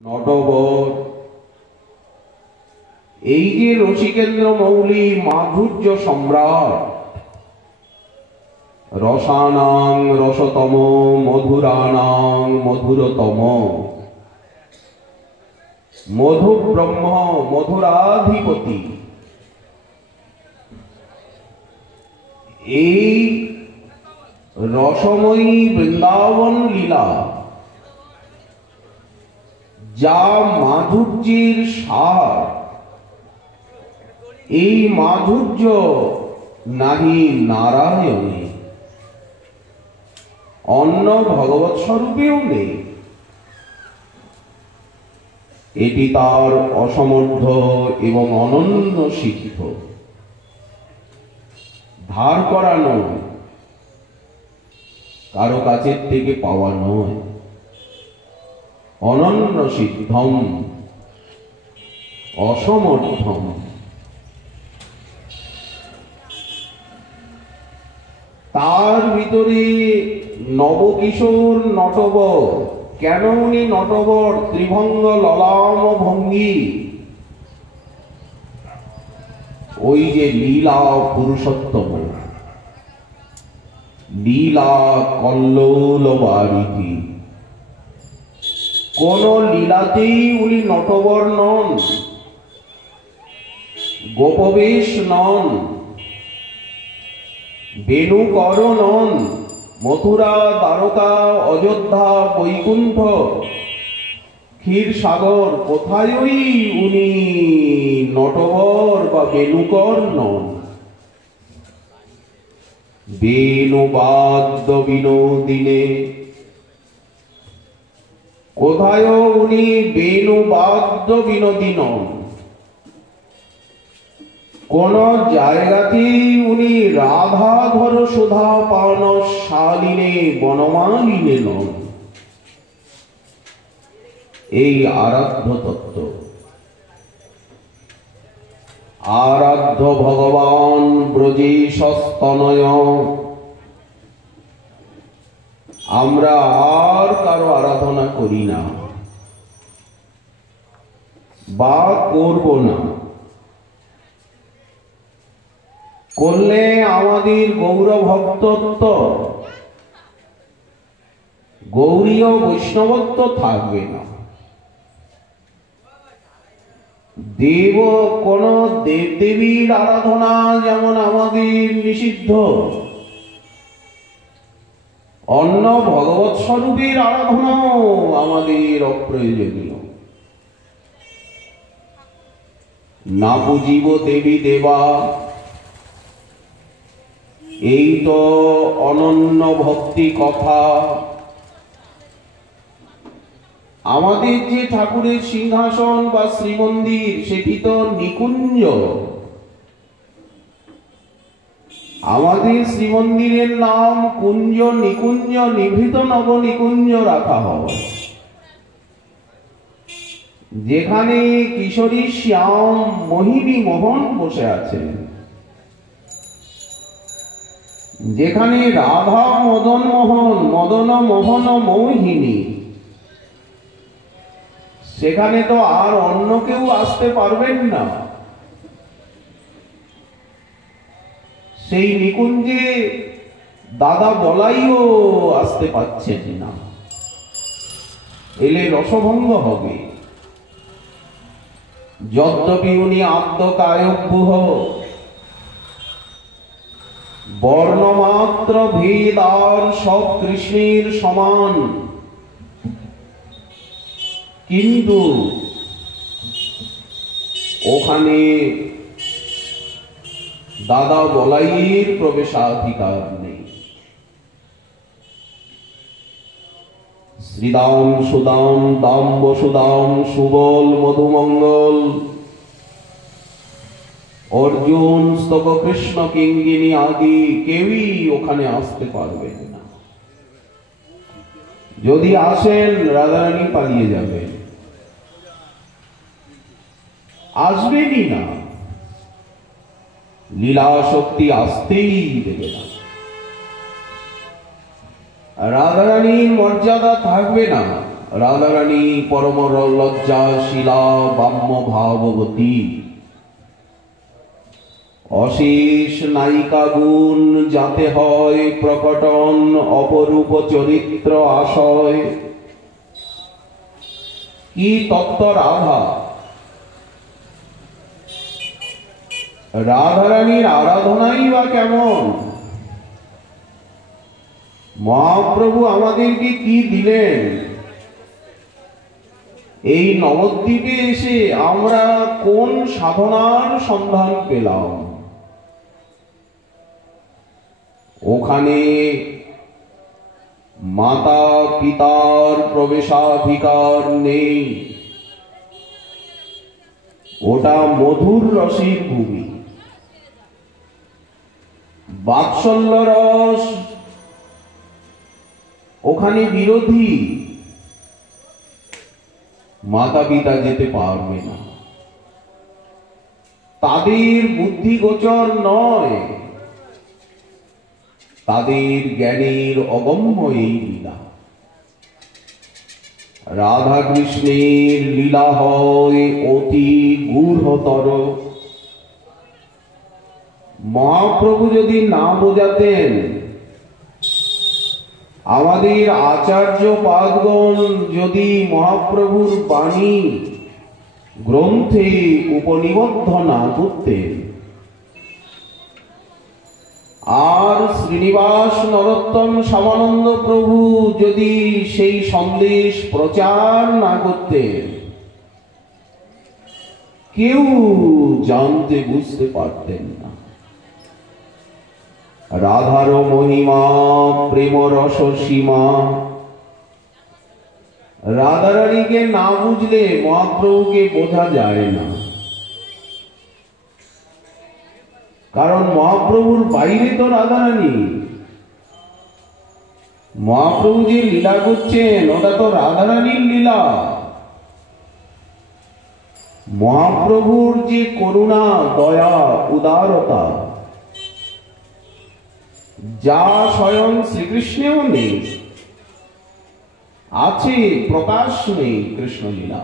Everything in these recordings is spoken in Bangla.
নটবর এই যে রসিকেন্দ্র মৌলি মাধুর্য সম্রাট, রসানাং রসতম মধুরানাং মধুরতম, মধু ব্রহ্ম মধুরাধিপতি, এই রসময়ী বৃন্দাবন লীলা যা মাধুর্যের সার, এই মাধুর্য নাহি নারায়ণে, অন্য ভগবৎ স্বরূপেও নেই। এটি তার অসমর্থ এবং অনন্য সিদ্ধ, ধার করা নয়, কারো কাছের থেকে পাওয়া নয়, অনন্য সিদ্ধম অসমর্থম। তার ভিতরে নবকিশোর নটবর। কেন উনি নটবর? ত্রিভঙ্গ ললাম ভঙ্গি, ওই যে লীলা পুরুষোত্তম, লীলা কল্লোল বারিধি। কোন লীলাতেই উনি নটবর নন, গোপবেশ নন, বেণুকর নন। মথুরা, দ্বারকা, অযোধ্যা, বৈকুণ্ঠ, ক্ষীরসাগর, কোথায়ই উনি নটবর বা বেণুকর নন। বেণুবাদ্য বিনোদিনে, কোথায়ও উনি বেণুবাদ্য বিনোদী নন। কোন জায়গাতেই উনি রাধাধর সুধা পান শালিনে বনমালিনে নন। এই আরাধ্য তত্ত্ব, আরাধ্য ভগবান ব্রজেশস্তনয়। আমরা আর কারো আরাধনা করি না বা করব না। করলে আমাদের গৌরভক্তত্ব, গৌরীয় বৈষ্ণবত্ব থাকবে না। দেব কোন দেবদেবীর আরাধনা যেমন আমাদের নিষিদ্ধ, অন্য ভগবৎ স্বরূপের আরাধনাও আমাদের অপ্রয়োজনীয়। না পুজিব দেবী দেবা, এই তো অনন্য ভক্তি কথা। আমাদের যে ঠাকুরের সিংহাসন বা শ্রীমন্দির, সেটি তো নিকুঞ্জ। আমাদের শ্রীমন্দিরের নাম কুঞ্জ, নিকুঞ্জ, নিভৃত নবনিকুঞ্জ রাখা হয়, যেখানে কিশোরী শ্যাম মোহিনী মোহন বসে আছেন, যেখানে রাধা মদন মোহন, মদন মোহন মোহিনী। সেখানে তো আর অন্য কেউ আসতে পারবেন না। সেই নিকুঞ্জে দাদা বলাইও আসতে পাচ্ছেন না, এলে রসভঙ্গ হবে। যদ্যপি উনি আত্মকায়ব্যূহ, বর্ণমাত্র ভেদ আর সব কৃষ্ণের সমান, কিন্তু ওখানে দাদা বলাইয়ের প্রবেশাধিকার নেই। শ্রীদাম সুদাম দাম বসুদাম সুবল মধুমঙ্গল, অর্জুন স্তব কৃষ্ণ কিঙ্গিনী আদি কেউই ওখানে আসতে পারবেন না। যদি আসেন, রাধারানী পালিয়ে যাবেন, আসবেনই না। লীলা শক্তি আসতেই দেবে না, রাধারানীর মর্যাদা থাকবে না। রাধারানী পরম লজ্জাশীলা বাম্য ভাববতী, অশেষ নায়িকা গুণ যাতে হয় প্রকটন অপরূপ চরিত্র আশয়। কি তত্ত্ব রাধা! রাধারানীর আরাধনাই বা কেমন! মহাপ্রভু আমাদেরকে কি দিলেন! এই নবদ্বীপে এসে আমরা কোন সাধনার সন্ধান পেলাম? ওখানে মাতা পিতার প্রবেশাধিকার নেই, ওটা মধুর রসের ভূমি। বাৎসল্য রস ওখানে বিরোধী, মাতা পিতা যেতে পারবে না, তাদের বুদ্ধি গোচর নয়, তাদের জ্ঞানের অগম্য এই লীলা। রাধা কৃষ্ণের লীলা হয় অতি গূঢ়তর। মহাপ্রভু যদি না বোঝাতেন, আমাদের আচার্য পাদগণ যদি মহাপ্রভুর বাণী গ্রন্থে উপনিবদ্ধ না করতেন, আর শ্রীনিবাস নরোত্তম শ্যামানন্দ প্রভু যদি সেই সন্দেশ প্রচার না করতেন, কেউ জানতে বুঝতে পারতেন না। রাধার মহিমা প্রেম রস সীমা, রাধারানীকে না বুঝলে মহাপ্রভুকে বোঝা যায় না। কারণ মহাপ্রভুর বাইরে তো রাধারানী। মহাপ্রভু যে লীলা করছেন ওটা তো রাধারানীর লীলা। মহাপ্রভুর যে করুণা, দয়া, উদারতা, যা স্বয়ং শ্রীকৃষ্ণেও নেই, আছে প্রকাশ নেই কৃষ্ণ লীলা।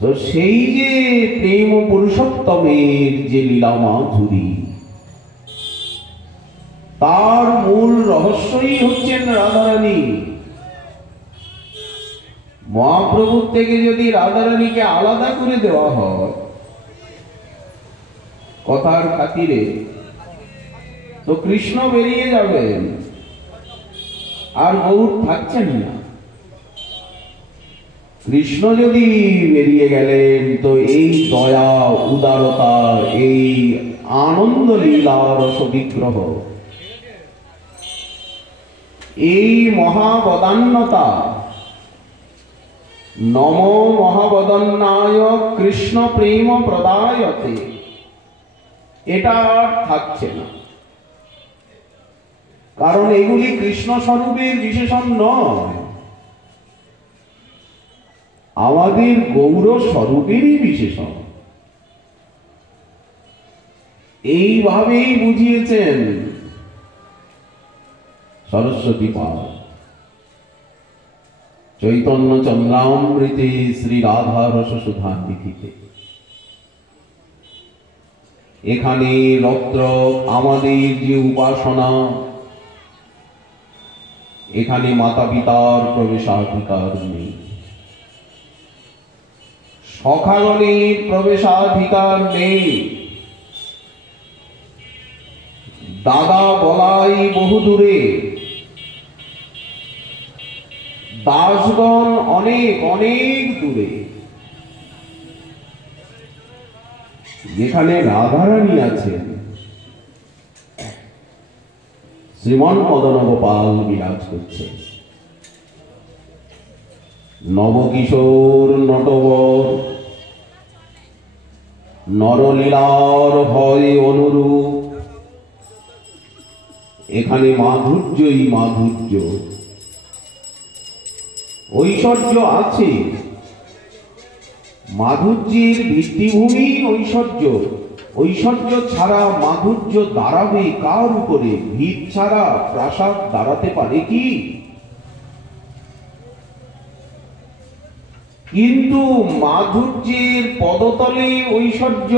তো সেই যে প্রেম পুরুষোত্তমের যে লীলা মাধুরী, তার মূল রহস্যই হচ্ছেন রাধারানী। মহাপ্রভুর থেকে যদি রাধারানীকে আলাদা করে দেওয়া হয় কথার খাতিরে, তো কৃষ্ণ বেরিয়ে যাবেন, আর গৌর থাকছেন না। কৃষ্ণ যদি বেরিয়ে গেলেন, তো এই দয়া, উদারতা, এই আনন্দ লীলা রস বিগ্রহ, এই মহাবদান্যতা, নম মহাবদন্নায় কৃষ্ণ প্রেম প্রদায়তে, এটা আর থাকছে না। কারণ এগুলি কৃষ্ণ স্বরূপের বিশেষণ নয়, আমাদের গৌর স্বরূপেরই বিশেষণ। এইভাবেই বুঝিয়েছেন সরস্বতী পাল চৈতন্য চন্দ্রামৃতে শ্রী রাধা রস সুধা নিধিতে। এখানে রত্র আমাদের যে উপাসনা, এখানে মাতা পিতার প্রবেশাধিকার নেই, সখাগণের প্রবেশাধিকার নেই, দাদা বলাই বহু দূরে, দাসগণ অনেক অনেক দূরে। যেখানে রাধারানী আছেন, শ্রীমন মদন গোপাল বিরাজ করছে। নবকিশোর নটবর নরলীলার হয় অনুরূপ, এখানে মাধুর্যই মাধুর্য, ঐশ্বর্য আছে। মাধুর্যের ভিত্তিভূমি ঐশ্বর্য। ঐশ্বর্য ছাড়া মাধুর্য দাঁড়াবে কার উপরে? ভিত ছাড়া প্রাসাদ দাঁড়াতে পারে কি? কিন্তু মাধুর্যের পদতলে ঐশ্বর্য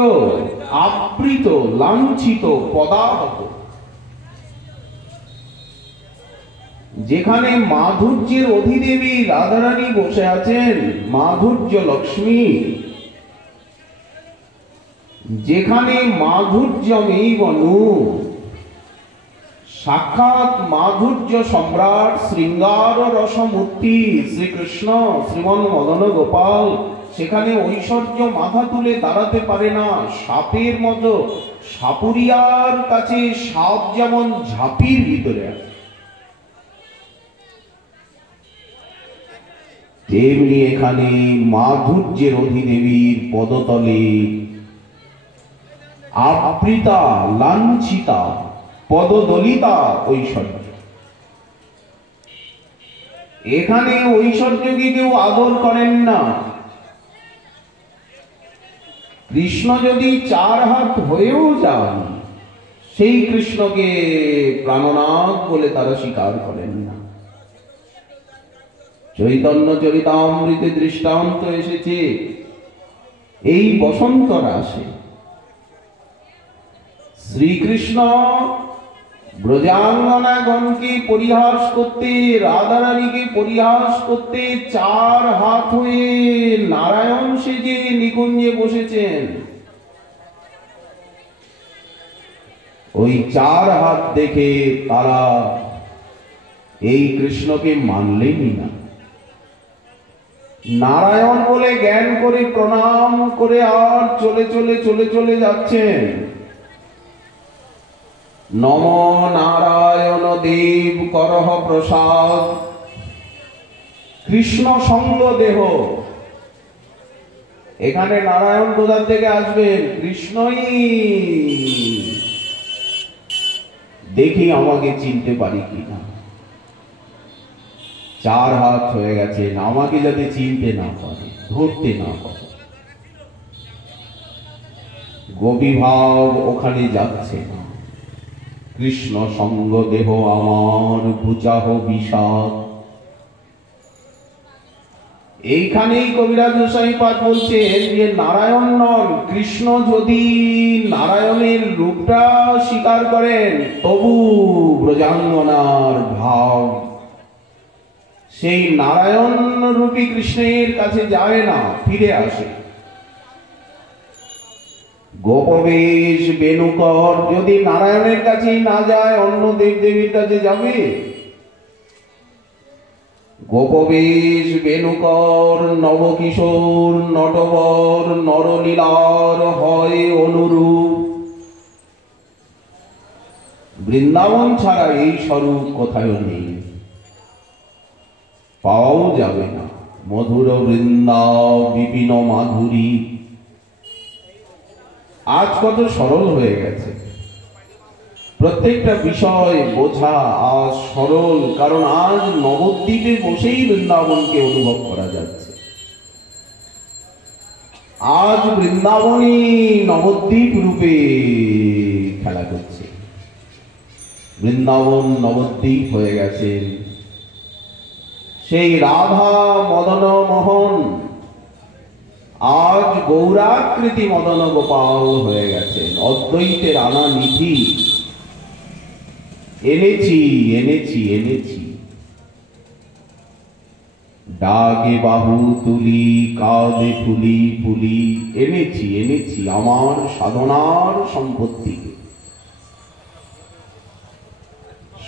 আবৃত, লাঞ্ছিত, পদাহত। যেখানে মাধুর্যের অধিদেবী রাধারানী বসে আছেন, মাধুর্য লক্ষ্মী, যেখানে মাধুর্যমেব নু, সাক্ষাৎ মাধুর্য সম্রাট শৃঙ্গার রসমূর্তি শ্রীকৃষ্ণ শ্রীমন মদন গোপাল, সেখানে ঐশ্বর্য মাথা তুলে দাঁড়াতে পারে না। সাপের মতো, সাপুরিয়ার কাছে সাপ যেমন ঝাঁপির ভিতরে আছে, তেমনি এখানে মাধুর্যের অধিদেবীর পদতলে আবৃতা, লাঞ্ছিতা, পদদলিতা ঐশ্বর্য। এখানে ঐশ্বর্যকে কেউ আদর করেন না। কৃষ্ণ যদি 4 হাত হয়েও যান, সেই কৃষ্ণকে প্রাণনাথ বলে তারা স্বীকার করেন না। চৈতন্য চরিতামৃতে দৃষ্টান্ত এসেছে এই বসন্ত রাসে শ্রীকৃষ্ণ ব্রজাঙ্গনাগণকে পরিহাস করতে, রাধারানীকে পরিহাস করতে 4 হাত হয়ে নারায়ণ সেজে নিকুঞ্জে বসেছেন। ওই 4 হাত দেখে তারা এই কৃষ্ণকে মানলেনই না। নারায়ণ বলে জ্ঞান করে প্রণাম করে আর চলে চলে যাচ্ছেন। নম নারায়ণ দেব করহ প্রসাদ, কৃষ্ণ সঙ্গ দেহ। এখানে নারায়ণ কোথা থেকে আসবেন? কৃষ্ণই। দেখি আমাকে চিনতে পারি কিনা। 4 হাত হয়ে গেছেন, আমাকে যাতে চিনতে না পারে, ধরতে না পারে। গোপীভাব ওখানে যাচ্ছে না। কৃষ্ণ সঙ্গ দেহ আমার বুচাহ বিষাদ। এইখানেই কবিরাজ গোসাইপাদ বলছেন যে নারায়ণ নন, কৃষ্ণ যদি নারায়ণের রূপটা স্বীকার করেন, তবু ব্রজাঙ্গনার ভাব সেই নারায়ণ রূপী কৃষ্ণের কাছে যায় না, ফিরে আসে। গোপবেশ বেণুকর যদি নারায়ণের কাছে না যায়, অন্য দেব দেবীর কাছে যাবে? গোপবেশ বেণুকর নবকিশোর নটবর নরলীলার হয় অনুরূপ। বৃন্দাবন ছাড়া এই স্বরূপ কোথাও নেই, পাওয়াও যাবে না। মধুর বৃন্দা বিপিন মাধুরী আজ কত সরল হয়ে গেছে। প্রত্যেকটা বিষয় বোঝা আজ সরল, কারণ আজ নবদ্বীপে বসেই বৃন্দাবনকে অনুভব করা যাচ্ছে। আজ বৃন্দাবনই নবদ্বীপ রূপে খেলা করছে। বৃন্দাবন নবদ্বীপ হয়ে গেছেন। সেই রাধা মদন মোহন আজ গৌরাকৃতি মদন গোপাল হয়ে গেছেন। অদ্বৈতের আনা নিধি এনেছি এনেছি এনেছি, ডাকে বাহু তুলি কাঁধে ফুলি ফুলি, এনেছি এনেছি আমার সাধনার সম্পত্তি।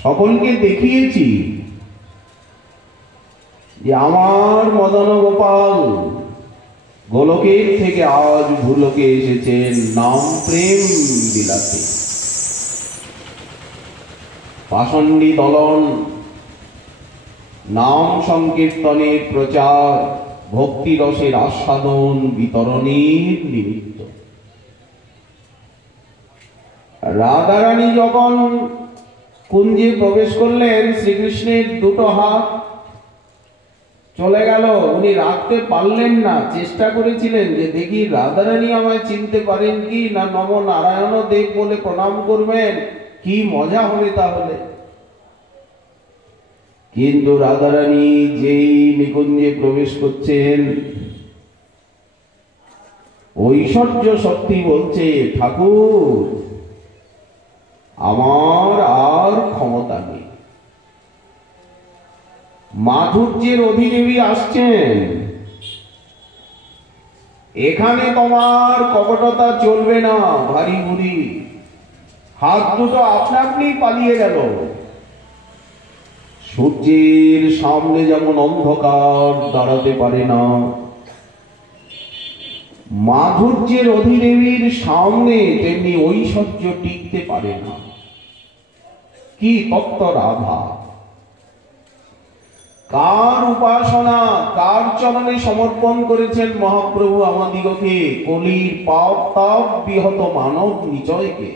সকলকে দেখিয়েছি যে আমার মদন গোপাল গোলকের থেকে আজ ভূলোকে এসেছেন নাম প্রেম বিলাতে। পাষণ্ডী দলন, নাম সংকীর্তনের প্রচার, ভক্তি রসের আস্বাদন বিতরণের নিমিত্ত। রাধারানী যখন কুঞ্জে প্রবেশ করলেন, শ্রীকৃষ্ণের 2 হাত চলে গেল। উনি রাখতে পারলেন না, চেষ্টা করেছিলেন যে দেখি রাধারানী আমায় চিনতে পারেন কি না, নম নারায়ণ দেব বলে প্রণাম করবেন, কি মজা হবে তাহলে। কিন্তু রাধারানী যেই নিকুঞ্জে প্রবেশ করছেন, ঐশ্বর্য শক্তি বলছে, ঠাকুর আমার আর ক্ষমতা নেই। মাধুর্যের অধিদেবী আসছেন, এখানে তোমার কপটতা চলবে না ভারী বুড়ি। হাত দুটো আপনা আপনি পালিয়ে গেল। সূর্যের সামনে যেমন অন্ধকার দাঁড়াতে পারে না, মাধুর্যের অধিদেবীর সামনে তেমনি ঐশ্বর্য টিকতে পারে না। কি তত্ত্ব রাধা! কার উপাসনা, কার চরণে সমর্পণ করেছেন মহাপ্রভু আমাদিগকে? কলির পাপ তাপ বিহত মানব নিচয়কে।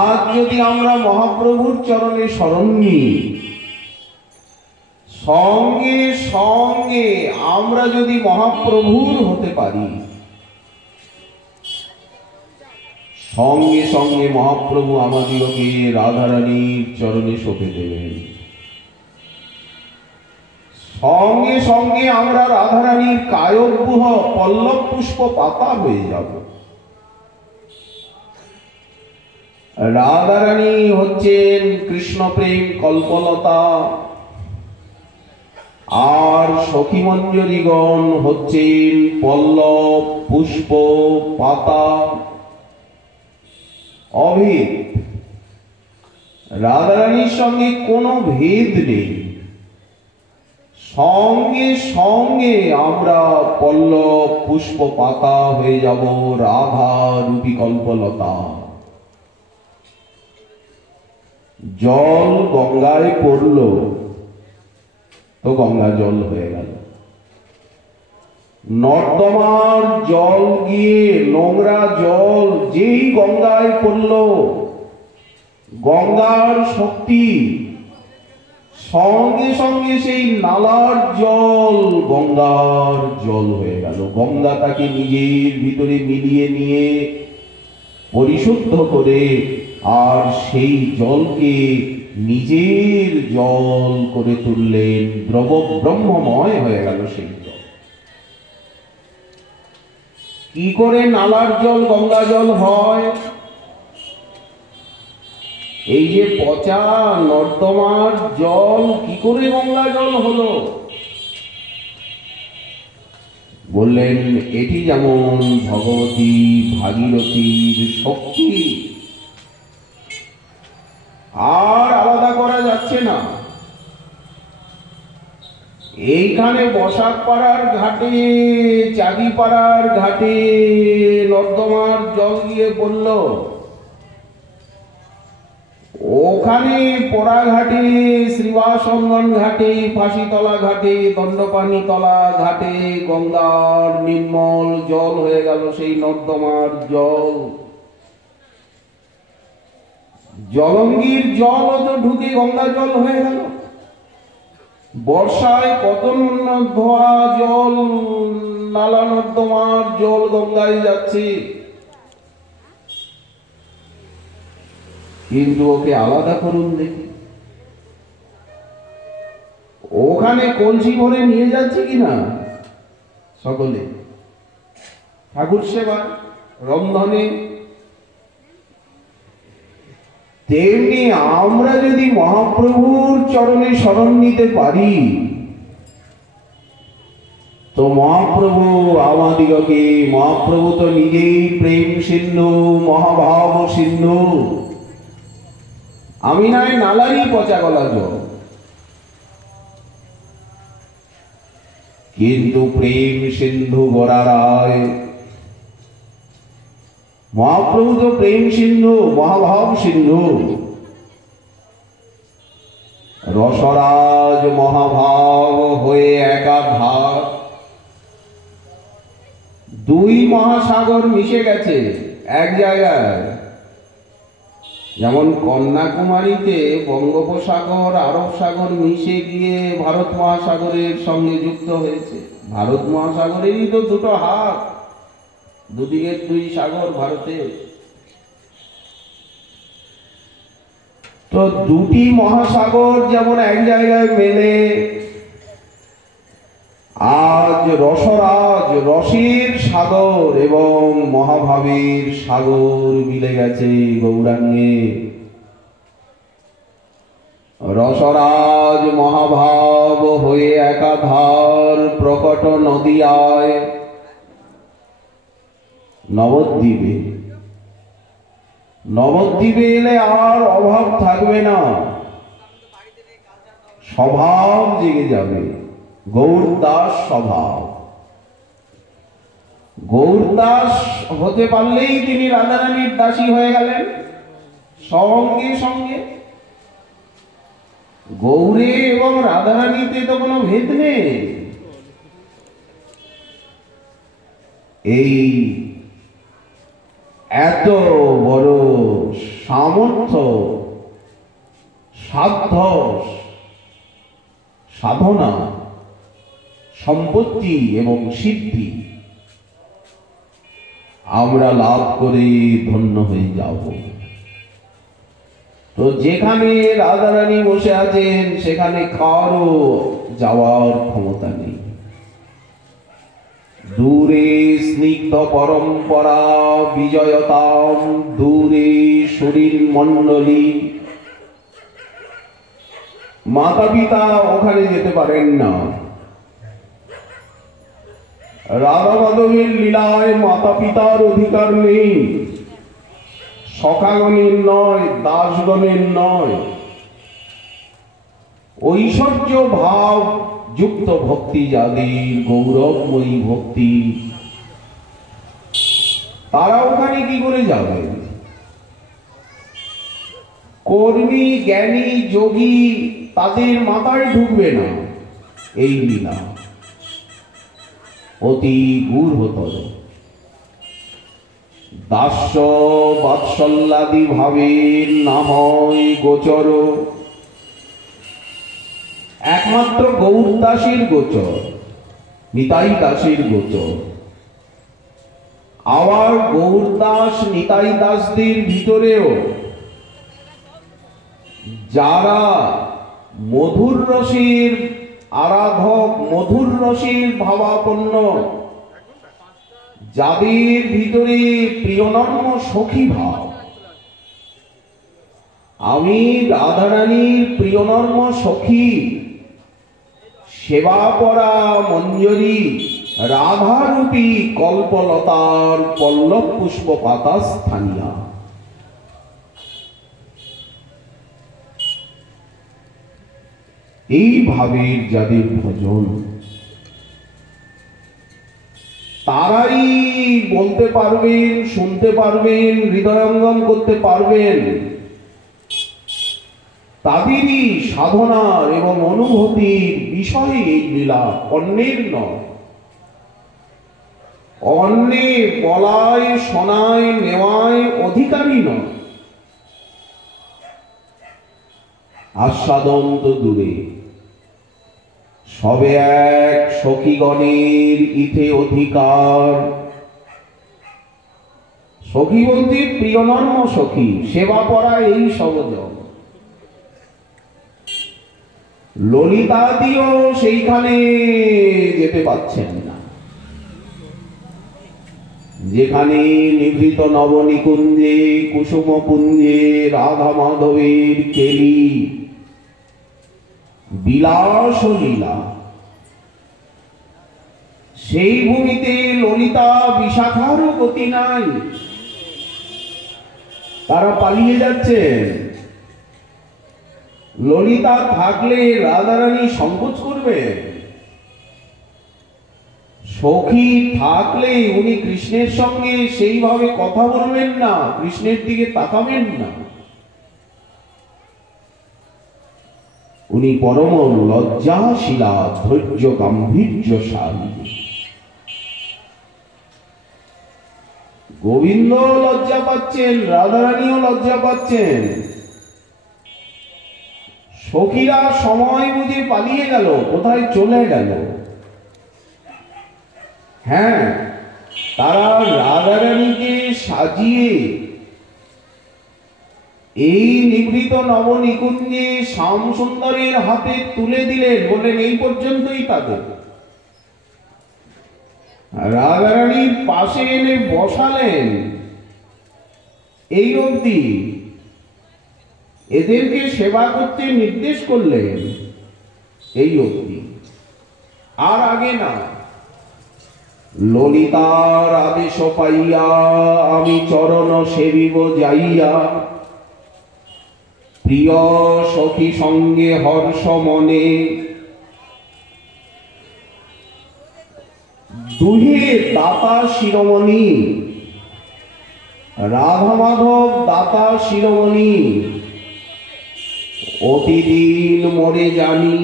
আজ যদি আমরা মহাপ্রভুর চরণে শরণ নিই, সঙ্গে সঙ্গে আমরা যদি মহাপ্রভুর হতে পারি, সঙ্গে সঙ্গে মহাপ্রভু আমাদিগকে রাধারানীর চরণে সঁপে দেবেন। সঙ্গে সঙ্গে আমরা রাধারানীর কায়ব্যূহ পল্লব পুষ্প পাতা হয়ে যাব। রাধারানী হচ্ছেন কৃষ্ণ প্রেম কল্পলতা, আর সখীমঞ্জরীগণ হচ্ছেন পল্লব পুষ্প পাতা। অভেদ, রাধারানীর সঙ্গে কোনো ভেদ নেই। সঙ্গে সঙ্গে আমরা পল্লব পুষ্প পাতা হয়ে যাব, রাধা রূপী কল্পলতা। জল গঙ্গায় পড়ল তো গঙ্গা জল হয়ে গেল। নর্দমার জল গিয়ে নোংরা জল যেই গঙ্গায় পড়ল, গঙ্গার শক্তি সঙ্গে সঙ্গে সেই নালার জল গঙ্গার জল হয়ে গেল। গঙ্গা তাকে নিজের ভিতরে মিলিয়ে নিয়ে পরিশুদ্ধ করে আর সেই জলকে নিজের জল করে তুললেন, দ্রব ব্রহ্মময় হয়ে গেল সেই জল। কি করে নালার জল গঙ্গা জল হয়? এই যে পচা নর্দমার জল কি করে গঙ্গা জল হলো? বললেন এটি যেমন ভগবতী ভাগীরথীর শক্তি, আর আলাদা করা যাচ্ছে না। এইখানে বসাক পাড়ার ঘাটে, চাঁদি পাড়ার ঘাটে নর্দমার জল গিয়ে পড়ল, ওখানে পোড়াঘাটে, শ্রীবাসঙ্গন ঘাটে, ফাঁসিতলা ঘাটে, দণ্ডপানি তলা ঘাটে গঙ্গার নির্মল জল হয়ে গেল সেই নর্দমার জল। জলঙ্গির জল তো ঢুকে গঙ্গা জল হয়ে গেল। বর্ষায় কত ধোয়া জল, নালা নর্দমার জল গঙ্গায় যাচ্ছে, কিন্তু ওকে আলাদা করুন দেখি। ওখানে কলসি ভরে নিয়ে যাচ্ছে কিনা সকলে ঠাকুর সেবা রন্ধনে, তেমনি আমরা যদি মহাপ্রভুর চরণে শরণ নিতে পারি তো মহাপ্রভু আমাদিগকে, মহাপ্রভু তো নিজেই প্রেম সিন্ধু, মহাভাব সিন্ধু। আমি নাই নালারই পচা গলা জল, কিন্তু প্রেম সিন্ধু গড়া রায়। মহাপ্রভু তো প্রেম সিন্ধু, মহাভাব সিন্ধু। রসরাজ মহাভাব হয়ে একাধার, দুই মহাসাগর মিশে গেছে এক জায়গায়। যেমন কন্যাকুমারীতে বঙ্গোপসাগর আরব সাগর মিশে গিয়ে ভারত মহাসাগরের সঙ্গে যুক্ত হয়েছে। ভারত মহাসাগরেরই তো দুটো হাত, দুদিকে দুই সাগর ভারতে। তো দুটি মহাসাগর যেমন এক জায়গায় মেলে, আজ রসরাজ, রসের সাগর এবং মহাভাবের সাগর মিলে গেছে গৌরাঙ্গে। রসরাজ মহাভাব হয়ে একাধার প্রকট নদিয়ায় নবদ্বীপে। নবদ্বীপে এলে আর অভাব থাকবে না, স্বভাব জেগে যাবে, গৌরদাস স্বভাব। গৌরদাস হতে পারলেই তিনি রাধারানীর দাসী হয়ে গেলেন সঙ্গে সঙ্গে। গৌরে এবং রাধারানীতে তো কোনো ভেদ নেই। এই এত বড় সামর্থ্য, সাধ্য, সাধনা, সম্পত্তি এবং সিদ্ধি আমরা লাভ করে ধন্য হয়ে যাব। তো যেখানে রাধারানী বসে আছেন সেখানে কারো যাওয়ার ক্ষমতা নেই। দূরে স্নিগ্ধ পরম্পরা বিজয়তাম, দূরে শরীর মণ্ডলী। মাতা পিতা ওখানে যেতে পারেন না। রাধা মাধবের লীলায় মাতা পিতার অধিকার নেই, সখাগণের নয়, দাসগণের নয়। ঐশ্বর্য ভাব যুক্ত ভক্তি যাদের, গৌরবময়ী ভক্তি, তারা ওখানে কি করে যাবে? কর্মী, জ্ঞানী, যোগী তাদের মাথায় ঢুকবে না এই লীলা, অতি গূঢ়তর। দাস্য বাৎসল্যাদি ভাবের না হয় গোচর, একমাত্র গৌরদাসের গোচর, নিতাই দাসের গোচর। আবার গৌরদাস নিতাই দাসদের ভিতরেও যারা মধুর রসের আরাধক, মধুর রসের ভাবাপন্ন, যাদের ভিতরে প্রিয়নর্ম সখী ভাব, আমি রাধারানীর প্রিয়নর্ম সখী, সেবা পরা মঞ্জরী, রাধারূপী কল্পলতার পল্লব পুষ্প পাতা স্থানীয়। এই ভাবের যাদের ভজন, তারাই বলতে পারবেন, শুনতে পারবেন, হৃদয়ঙ্গম করতে পারবেন। তাদেরই সাধনার এবং অনুভূতির বিষয়ে এই লীলা, অন্যের নয়। অন্যে বলায়, শোনায়, নেওয়ায় অধিকারী নয়। আস্বাদন তো দূরে, সবে এক সখীগণের ইথে অধিকার। সখী বলতে প্রিয়নর্ম সখী, সেবা পরা এই সবজন। ললিতাদিও সেইখানে যেতে পাচ্ছেন না, যেখানে নিভৃত নবনিকুঞ্জে কুসুম পুঞ্জে রাধা মাধবের কেলি বিলাস লীলা, সেই ভূমিতে ললিতা বিশাখারও গতি নাই। তারা পালিয়ে যাচ্ছে। ললিতা থাকলে রাধারানী সংকোচ করবে, সখী থাকলে উনি কৃষ্ণের সঙ্গে সেইভাবে কথা বলবেন না, কৃষ্ণের দিকে তাকাবেন না। উনি পরম লজ্জাশীলা, ধৈর্য গাম্ভীর্যশালী। গোবিন্দ লজ্জা পাচ্ছেন, রাধারানীও লজ্জা পাচ্ছেন। সখীরা সময় বুঝে পালিয়ে গেল, কোথায় চলে গেল? হ্যাঁ, তারা রাধারানীকে সাজিয়ে এই নিভৃত নবনিকুঞ্জে শ্যাম সুন্দরের হাতে তুলে দিলেন, বললেন এই পর্যন্তই তাদের। রাধারানীর পাশে এনে বসালেন, এই অবধি এদেরকে সেবা করতে নির্দেশ করলেন, এই অবধি, আর আগে না। ললিতার আদেশ পাইয়া আমি চরণ সেবিব যাইয়া, প্রিয় সখী সঙ্গে হর্ষ মনে, দুহে দাতা শিরোমণি, রাধা মাধব দাতা শিরোমণি, অতিদিন মোরে জানি,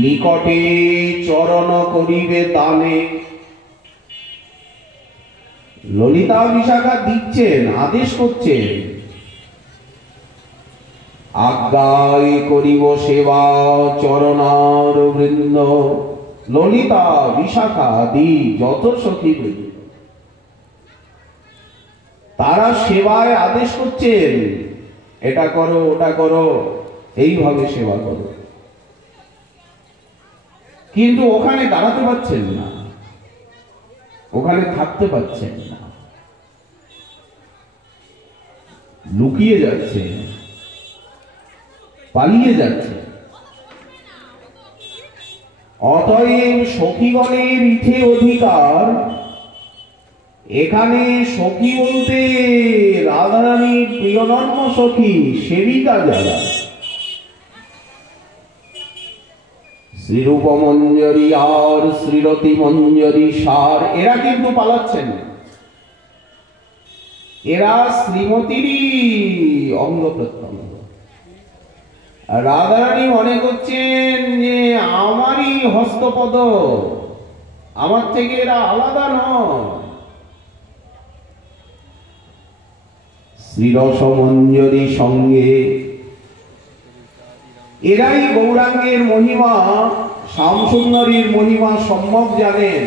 নিকটে চরণ করিবে তানে। ললিতা বিশাখা দিচ্ছেন, আদেশ করছেন, আজ্ঞায় করিব সেবা চরণার বৃন্দ। ললিতা বিশাখা আদি যত সখী বৃন্দ তারা সেবায় আদেশ করছেন, এটা করো ওটা করো, এইভাবে সেবা করো। কিন্তু ওখানে দাঁড়াতে পারছেন না, ওখানে থাকতে পারছেন না, লুকিয়ে যাচ্ছে, পালিয়ে যাচ্ছে। অতএব সখীগণের ইথে অধিকার, এখানে সখী বলতে রাধারানীর প্রিয়নর্ম সখী, সেবিকা যারা, শ্রীরূপ মঞ্জরী আর শ্রীরতি মঞ্জরী সার, এরা কিন্তু পালাচ্ছেন, এরা শ্রীমতীরই অঙ্গ প্রত্যঙ্গ। রাধারানী মনে করছেন যে আমারই হস্তপদ, আমার থেকে এরা আলাদা নয়। শ্রীরস মঞ্জরী সঙ্গে, এরাই গৌরাঙ্গের মহিমা, শ্যামসুন্দরীর মহিমা সম্যক জানেন।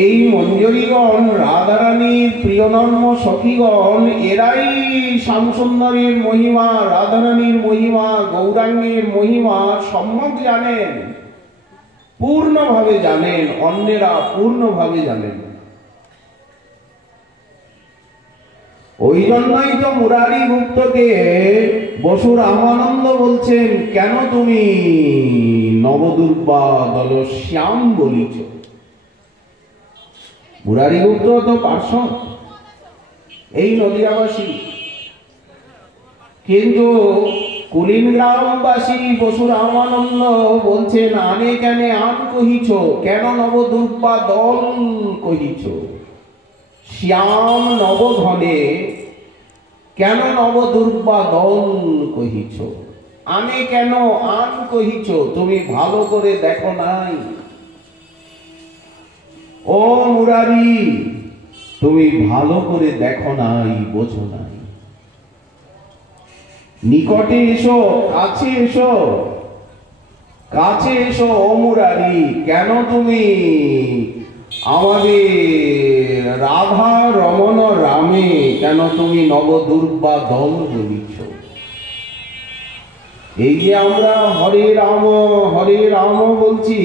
এই মঞ্জরীগণ, রাধারানীর প্রিয়নর্ম সখীগণ, এরাই শ্যামসুন্দরীর মহিমা, রাধারানীর মহিমা, গৌরাঙ্গের মহিমা সম্যক জানেন, পূর্ণভাবে জানেন, অন্যেরা পূর্ণভাবে জানেন। ওই জন্যই তো মুরারি গুপ্তকে বসু রামানন্দ বলছেন, কেন তুমি নবদুর্বা দল শ্যাম বলিছ। মুরারি গুপ্ত তো পার্শ্বদ, এই নদিয়াবাসী, কিন্তু কুলিন গ্রামবাসী বসু রামানন্দ বলছেন, আনে কেন আন কহিছ, কেন নবদুর্বা দল কহিছ। শ্যাম নবধনে কেন নবদুর্বা দল কহিছ, আনে কেন আন কহিছ, তুমি ভালো করে দেখো নাই। ও মুরারি, তুমি ভালো করে দেখো নাই, বোঝো নাই। নিকটে এসো, কাছে এসো, কাছে এসো। ও মুরারি, কেন তুমি আমাদের রাধা রমণ রামে কেন তুমি নবদুর্বা দল বলিছ। এই যে আমরা হরে রাম বলছি,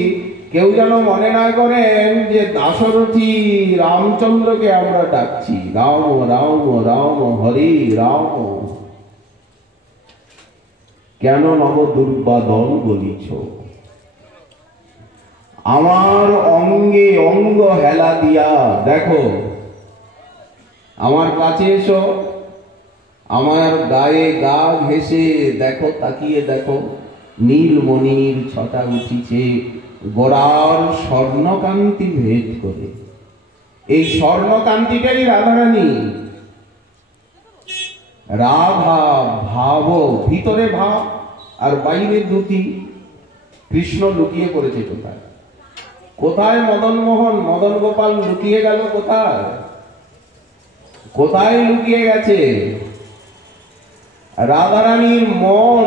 কেউ যেন মনে না করেন যে দাশরথী রামচন্দ্রকে আমরা ডাকছি, রাম রাম রাম হরে রাম। কেন নবদুর্বা দল বলিছ। আমার অঙ্গে অঙ্গ হেলা দিয়া দেখো, আমার কাছে এসো, আমার গায়ে গা ঘেঁষে দেখো, তাকিয়ে দেখো, নীলমণির ছটা উঠিছে গোড়ার স্বর্ণকান্তি ভেদ করে। এই স্বর্ণকান্তিটাই রাধারানী। রাধা ভাব, ভিতরে ভাব আর বাইরে দুটি। কৃষ্ণ লুকিয়ে পড়েছে কোথায়? কোথায় মদন মোহন, মদন গোপাল লুকিয়ে গেল কোথায়? কোথায় লুকিয়ে গেছে? রাধারানীর মন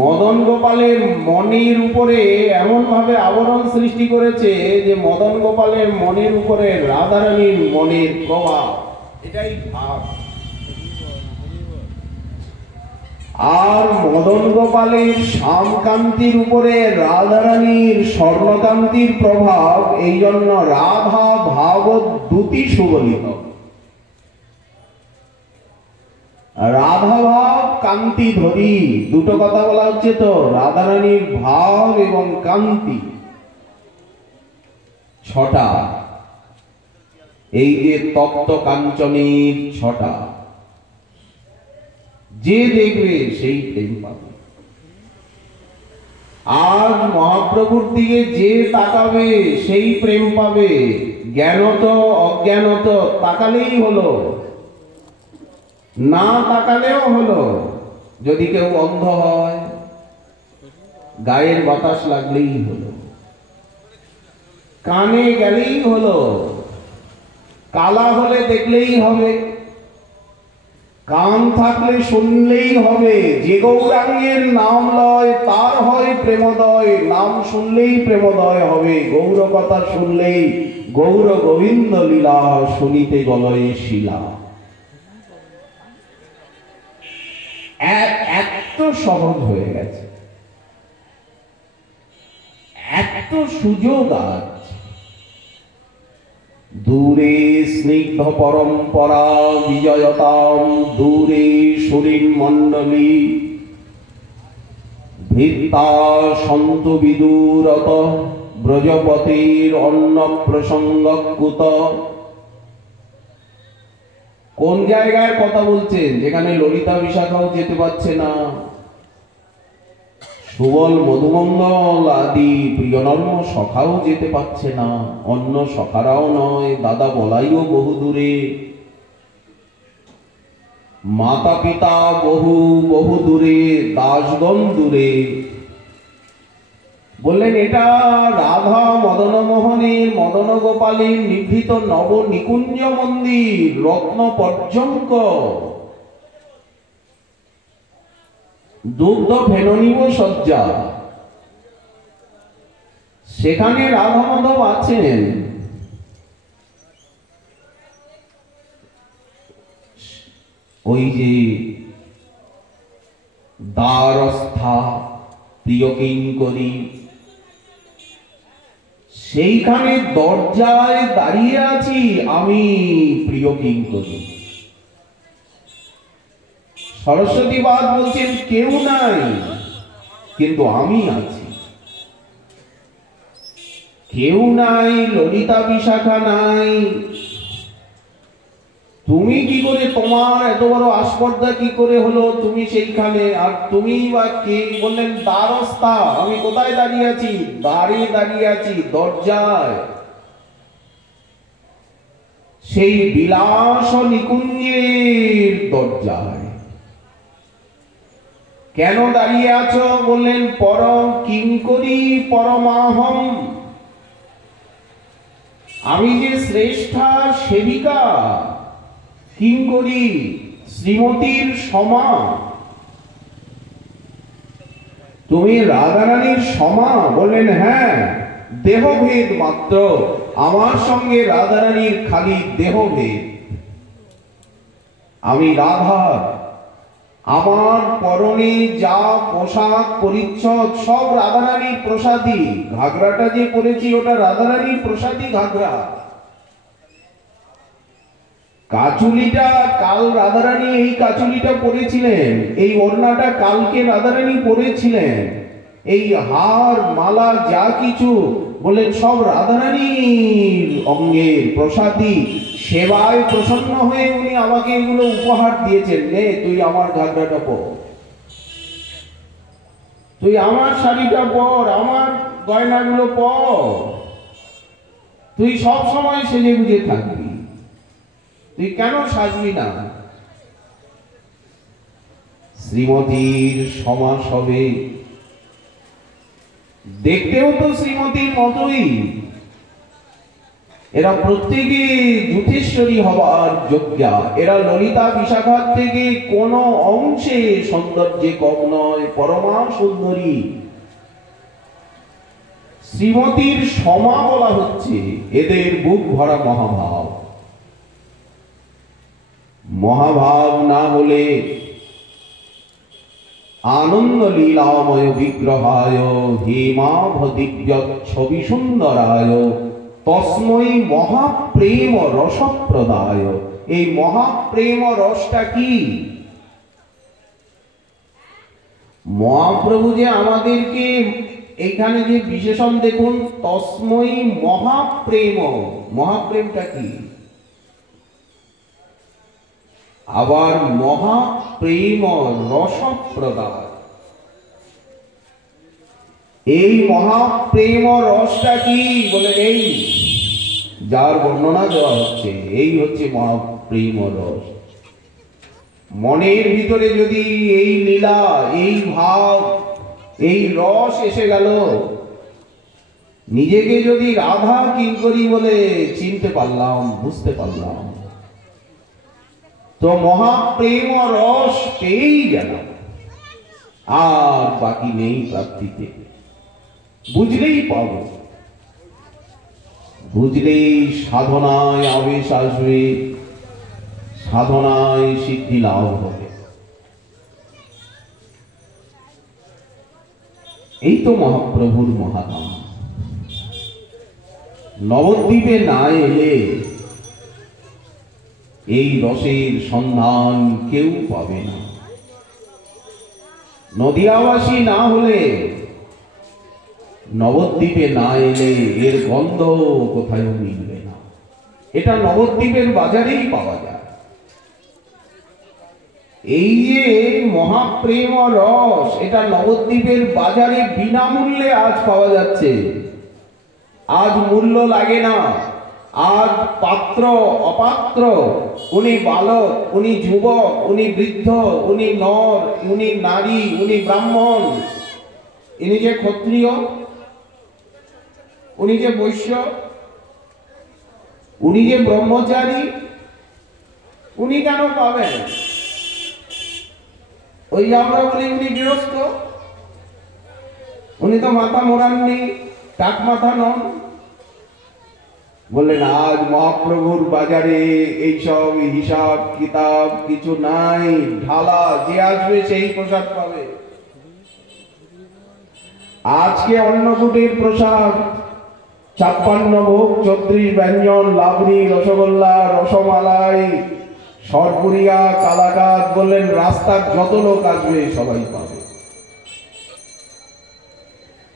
মদন গোপালের মনের উপরে এমন ভাবে আবরণ সৃষ্টি করেছে যে মদন গোপালের মনের উপরে রাধারানীর মনের প্রভাব, এটাই ভাব। আর মদন গোপালের শ্যামকান্তির উপরে রাধারানীর স্বর্ণকান্তির প্রভাব, এই জন্য রাধা ভাগবত দুটি সুবলিত। রাধা ভাব কান্তি ধরি, দুটো কথা বলা হচ্ছে তো, রাধারানীর ভাব এবং কান্তি ছটা। এই যে তপ্ত কাঞ্চনের ছটা, যে দেখবে সেই প্রেম পাবে। আজ মহাপ্রভুর দিকে যে তাকাবে সেই প্রেম পাবে। জ্ঞানত অজ্ঞানত তাকালেই হলো, না তাকালেও হলো। যদি কেউ অন্ধ হয়, গায়ের বাতাস লাগলেই হলো, কানে গেলেই হলো, কালা হলে দেখলেই হবে, কান থাকলে শুনলেই হবে। যে গৌরাঙ্গের নাম লয় তার হয় প্রেমোদয়, নাম শুনলেই প্রেমোদয় হবে। গৌর কথা শুনলেই গৌর গোবিন্দ লীলা, শুনিতে গলয়ে শিলা। এত সহজ হয়ে গেছে, এত সুযোগ আজ। দূরে স্নিগ্ধ পরম্পরা বিজয়তাম, দূরে সুরীন মণ্ডলী ভৃত্তা সন্ত বিদুরত, ব্রজপতির অন্ন প্রসঙ্গকুত। কোন জায়গায় কথা বলছেন? যেখানে ললিতা বিশাখাও যেতে পারছে না, সুবল মধুমঙ্গল আদি প্রিয়নর্ম সখাও যেতে পারছে না, অন্য সখারাও নয়, দাদা বলাইও বহু দূরে, মাতা পিতা বহু বহু দূরে, দাসগণ দূরে। বললেন এটা রাধা মদন মোহনের, মদন গোপালের নিভৃত নব নিকুঞ্জ মন্দির, রত্ন পর্যঙ্ক, দুগ্ধ ফেননিব সজ্জা। সেখানে রাধা মাধব আছেন। ওই যে দ্বারস্থা প্রিয় কিঙ্করী, সেইখানে দরজায় দাঁড়িয়ে আছি আমি প্রিয় কিঙ্করী। সরস্বতী বাদ বলছেন কেউ নাই, কিন্তু আমি আছি। কেউ নাই, ললিতা বিশাখা নাই, তুমি কি করে, তোমার এত বড় আস্পর্ধা কি করে হলো তুমি সেইখানে? আর তুমি বা কে? বললেন দ্বারস্থা, আমি কোথায় দাঁড়িয়ে আছি? দ্বারে দাঁড়িয়ে আছি, দরজায়, সেই বিলাস নিকুঞ্জের দরজায়। কেন দাঁড়িয়ে আছো? বললেন পরম কিঙ্করী পরমাহম, আমি যে শ্রেষ্ঠা সেবিকা কিঙ্করী শ্রীমতীর সমা। তুমি রাধারানীর সমা? বললেন হ্যাঁ, দেহভেদ মাত্র, আমার সঙ্গে রাধারানীর খালি দেহভেদ। আমি রাধা, আমার পরনে যা পোশাক পরিচ্ছদ সব রাধারানীর প্রসাদী। ঘাগরাটা যে পরেছি ওটা রাধারানীর প্রসাদী ঘাগরা। কাচুলিটা কাল রাধারানী এই কাচুলিটা পরেছিলেন, এই ওড়নাটা কালকে রাধারানী পরেছিলেন, এই হার মালা যা কিছু বলেন সব রাধারানীর অঙ্গের প্রসাদী। সেবায় প্রসন্ন হয়ে উনি আমাকে এগুলো উপহার দিয়েছেন। নে তুই আমার ঘাগরাটা পর, তুই আমার শাড়িটা পর, আমার গয়নাগুলো পর, তুই সব সময় সেজে গুজে থাকবি, তুই কেন সাজবি না? শ্রীমতীর সমাস হবে, দেখতেও তো শ্রীমতীর মতোই। এরা প্রত্যেকে যুথেশ্বরী হবার যোগ্যা। এরা ললিতা বিশাখার থেকে কোনো অংশে সৌন্দর্যে কম নয়, পরমা সুন্দরী। শ্রীমতীর সমা বলা হচ্ছে, এদের বুক ভরা মহাভাব। মহাভাব না হলে आनंद लीलामय विग्रहाय हेमाभ दिव्य छवि सुंदराय तस्मै महाप्रेम रस प्रदाय। এই মহাপ্রেম রসটা কি? মহাপ্রভু যে আমাদেরকে এখানে যে বিশেষণ দেখুন, তস্मै মহাপ্রেম, মহাপ্রেমটা কি? আবার মহাপ্রেম রস প্রদায়। এই মহাপ্রেম রসটা কি বলেন? এই যার বর্ণনা দেওয়া হচ্ছে, এই হচ্ছে মহাপ্রেম রস। মনের ভিতরে যদি এই লীলা, এই ভাব, এই রস এসে গেল, নিজেকে যদি রাধা কিঙ্করী বলে চিনতে পারলাম, বুঝতে পারলাম, তো মহাপ্রেম রস পেয়েই গেলাম, আর বাকি নেই প্রাপ্তিতে। বুঝলেই পাবো, বুঝলেই সাধনায় আবেশ আসবে, সাধনায় সিদ্ধি লাভ হবে। এই তো মহাপ্রভুর মহাধাম। নবদ্বীপে না এলে এই রসের সন্ধান কেউ পাবে না। নদিয়াবাসী না হলে, নবদ্বীপে না এলে এর গন্ধ কোথাও মিলবে না। এটা নবদ্বীপের বাজারেই পাওয়া যায়। এই যে মহাপ্রেম রস, এটা নবদ্বীপের বাজারে বিনামূল্যে আজ পাওয়া যাচ্ছে। আজ মূল্য লাগে না। আজ পাত্র অপাত্র, উনি বালক, উনি যুবক, উনি বৃদ্ধ, উনি নর, উনি নারী, উনি ব্রাহ্মণ, ইনি যে ক্ষত্রিয়, উনি যে বৈশ্য, উনি যে ব্রহ্মচারী, উনি কেন পাবেন? ওই আমরা বলি উনি গৃহস্থ, উনি তো মাথা মোড়াননি, টাক মাথা নন। বললেন আজ মহাপ্রভুর বাজারে এইসব হিসাব কিতাব কিছু নাই, ঢালা, যে আসবে সেই প্রসাদ পাবে। আজকে অন্নকূটের প্রসাদ 56 ভোগ, 34 ব্যঞ্জন, লাবণী, রসগোল্লা, রসমালাই, সরপুরিয়া, কালাকাত, বললেন রাস্তার যত লোক আসবে সবাই পাবে।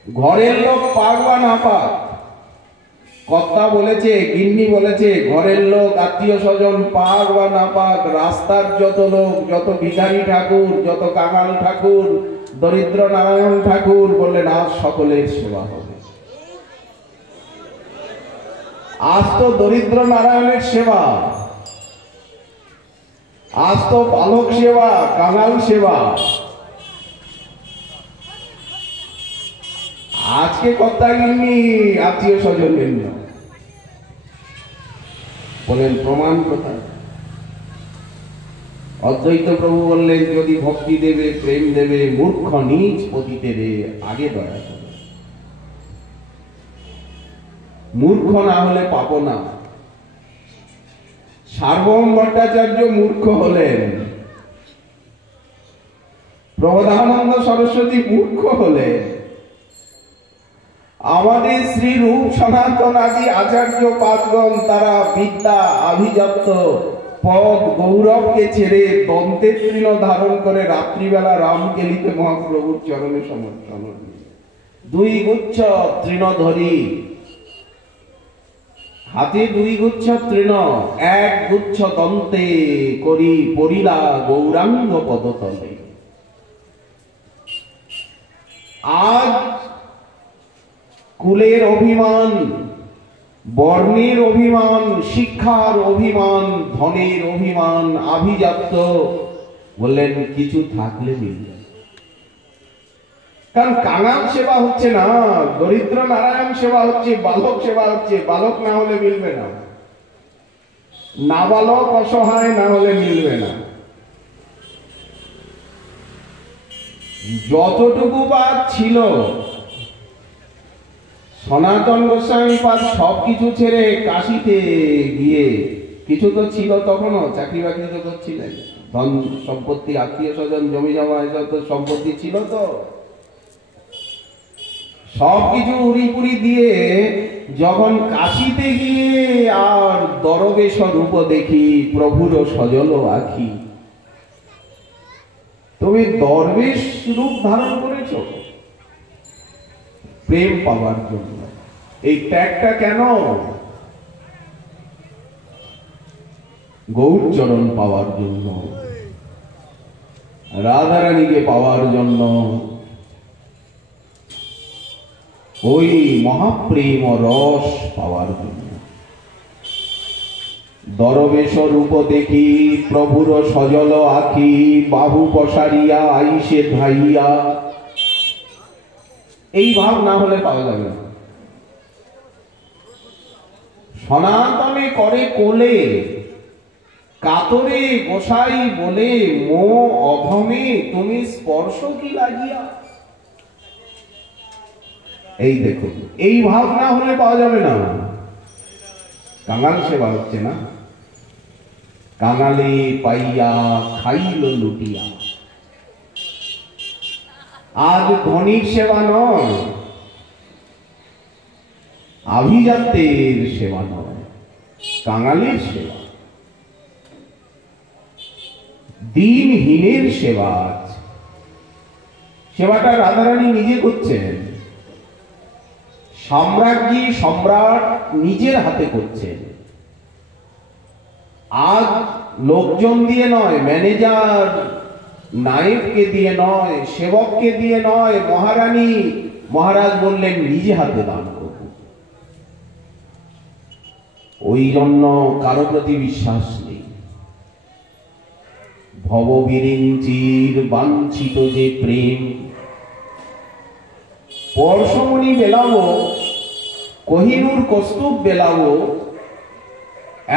ঘরের লোক পাক বা না পাক, কর্তা বলেছে, গিন্নি বলেছে, ঘরের লোক আত্মীয় স্বজন পাক বা না পাক, রাস্তার যত লোক, যত ভিখারি ঠাকুর, যত কাঙাল ঠাকুর, দরিদ্র নারায়ণ ঠাকুর, বললেন আজ সকলের সেবা হবে। আজ তো দরিদ্র নারায়ণের সেবা, আজ তো বালক সেবা, কাঙাল সেবা। আজকে কর্তা গিন্নি আত্মীয় স্বজন ভিন্ন। বলেন প্রমাণ কোথায়? অদ্বৈত প্রভু বললেন যদি ভক্তি দেবে, প্রেম দেবে, মূর্খ নিজ পতিতে রে আগে দয়া করে। মূর্খ না হলে পাবো না। সার্বভৌম ভট্টাচার্য মূর্খ হলেন, প্রবোধানন্দ সরস্বতী মূর্খ হলেন, আমাদের শ্রী রূপ সনাতন আদি আচার্য পাদগণ তারা বিদ্যা, আভিজাত্য, পদ, গৌরবকে ছেড়ে দন্তের তৃণ ধারণ করে রাত্রিবেলা রামকেলিতে মহাপ্রভুর চরণে সমর্পণ। 2 গুচ্ছ তৃণধরি, হাতে 2 গুচ্ছ তৃণ, 1 গুচ্ছ দন্তে করি পরিলা গৌরাঙ্গ পদতলে। আজ কুলের অভিমান, বর্ণের অভিমান, শিক্ষার অভিমান, ধনের অভিমান, আভিজাত্য, বললেন কিছু থাকলে মিলবে। কারণ কাঙাল সেবা হচ্ছে না, দরিদ্র নারায়ণ সেবা হচ্ছে, বালক সেবা হচ্ছে। বালক না হলে মিলবে না, নাবালক অসহায় না হলে মিলবে না। যতটুকু বা ছিল সনাতন গোস্বামী পাদ সবকিছু ছেড়ে কাশিতে গিয়ে, কিছু তো ছিল তখনও, চাকরি বাকরি তো করছিলেন, ধন সম্পত্তি, আত্মীয় স্বজন, জমি জমা এসব তো সম্পত্তি ছিল, তো সবকিছু উড়িপুরি দিয়ে যখন কাশিতে গিয়ে আর দরবেশ রূপ দেখি প্রভুর সজল আখি। তুমি দরবেশ রূপ ধারণ করেছ প্রেম পাওয়ার জন্য। এই ত্যাগটা কেন? গৌর চরণ পাওয়ার জন্য, রাধারানীকে পাওয়ার জন্য, ওই মহাপ্রেম রস পাওয়ার জন্য। দরবেশ রূপ দেখি প্রভুর সজল আখি, বাহু পসারিয়া আইসে ধাইয়া। এই ভাব না হলে পাওয়া যাবে না। সনাতনে করে কোলে, কাতরে গোসাই বলে মো অধমে তুমি স্পর্শ কি লাগিয়া। এই দেখুন, এই ভাব না হলে পাওয়া যাবে না। কাঙাল সেবা হচ্ছে না, কাঙালে পাইয়া খাইল লুটিয়া। আজ ধনির সেবা নয়, আভিজাত্যের সেবা নয়, কাঙালের সেবা, দিনহীনের সেবা। সেবাটা রাধারানী নিজে করছেন, সম্রাজ্ঞী সম্রাট নিজের হাতে করছেন। আজ লোকজন দিয়ে নয়, ম্যানেজার নায়েবকে দিয়ে নয়, সেবককে দিয়ে নয়, মহারানী মহারাজ বললেন নিজে হাতে দান করব। ওই জন্য কারো প্রতি বিশ্বাস নেই। ভববিরিঞ্চির বাঞ্ছিত যে প্রেম, পরশমণি বেলাবো, কোহিনূর কস্তুভ বেলাবো,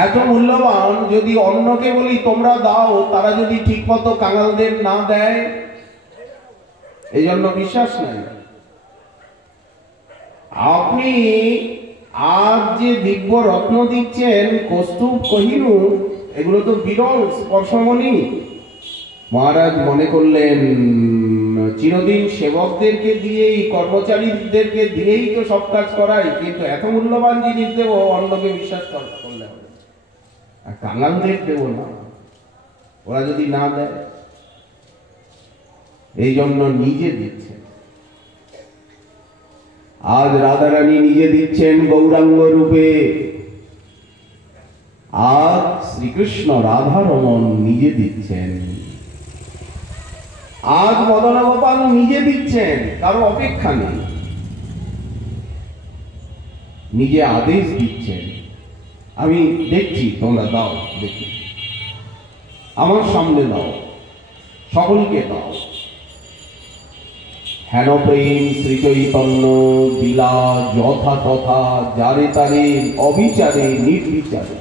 এত মূল্যবান যদি অন্যকে বলি তোমরা দাও, তারা যদি ঠিক মতো কাঙালদের না দেয়, এই জন্য বিশ্বাস নাই। আপনি আজ যে দিব্য রত্ন দিচ্ছেন, কস্তুভ, কোহিনূর, এগুলো তো বিরল স্পর্শমণি। মহারাজ মনে করলেন চিরদিন সেবকদেরকে দিয়েই, কর্মচারীদেরকে দিয়েই তো সব কাজ করাই, কিন্তু এত মূল্যবান জিনিস দেব, অন্যকে বিশ্বাস করলে হবে, আর কাঙালদের দেব না, ওরা যদি না দেয়। এই জন্য নিজে দিচ্ছেন। আজ রাধারানী নিজে দিচ্ছেন গৌরাঙ্গ রূপে, আজ শ্রীকৃষ্ণ রাধারমণ নিজে দিচ্ছেন, আজ মদন গোপাল নিজে দিচ্ছেন, কারো অপেক্ষা নেই, নিজে আদেশ দিচ্ছেন। আমি দেখছি, তোমরা দাও, দেখি, আমার সামনে দাও, সকলকে দাও। হেন প্রেম শ্রী চৈতন্য দিলা যথা তথা, যারে তারে অবিচারে নির্বিচারে।